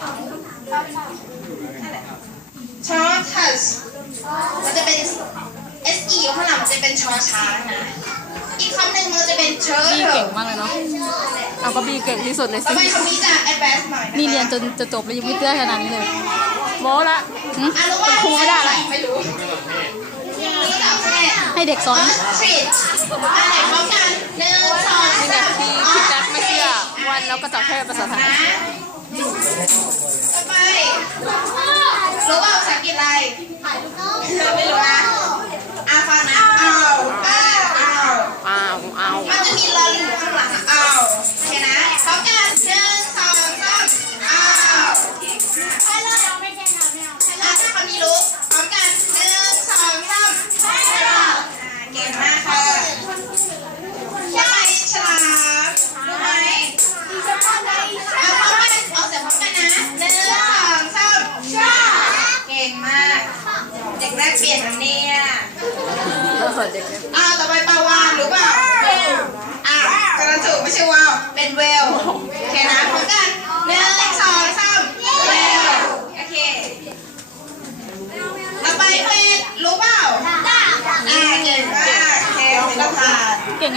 ตอบว่าดีชอทัสมันจะเป็น S E อยู่ข้างหลังมันจะเป็นชอช้างนะ อีกคำหนึ่งมันจะเป็นเชอร์บี้เถเก่อะงมากเลยเนาะเอาก็บี้เก่งที่สุดเลยต่อสิไปคำนี้จะ advanced หน่อยะคะนี่เรียนจนจะจบแล้วยังไม่ได้ขนาดนี้เลยโมละหึอะรู้ว่าเป็นครูไม่ได้ละไม่รู้รู้จักแค่ ให้เด็กสอน treat อะไหนพร้อมกันหนึ่งสองนี่สาไงมที่พี่แจ็คไม่เชื่อวันแล้วก็จะแค่ภาษาไทย นะ ต่อไปรู้ว่าภาษาอังกฤษอะไรไม่รู้นะอะฟังนะเอาอ้าวอ้าวอ้าวอ้าวมันจะมีลอลิงอยู่ข้างหลังอะอ้าวโอเคนะพร้อมกันหนึ่งสองสามอ้าวอะถ้าคนนี้รู้พร้อมกัน งมาก เด็กแรกเปลี่ยนนะเนี่ยอ้าต่อไปปลาวานหรือเปล่าอะกระถูกไม่ใช่วาวเป็นเวลโอเคนะพร้อมกันหนึ่งสองสามเวลโอเคต่อไปเป็ดรู้เปล่าอ่าเก่งมากโอเคศิลปะ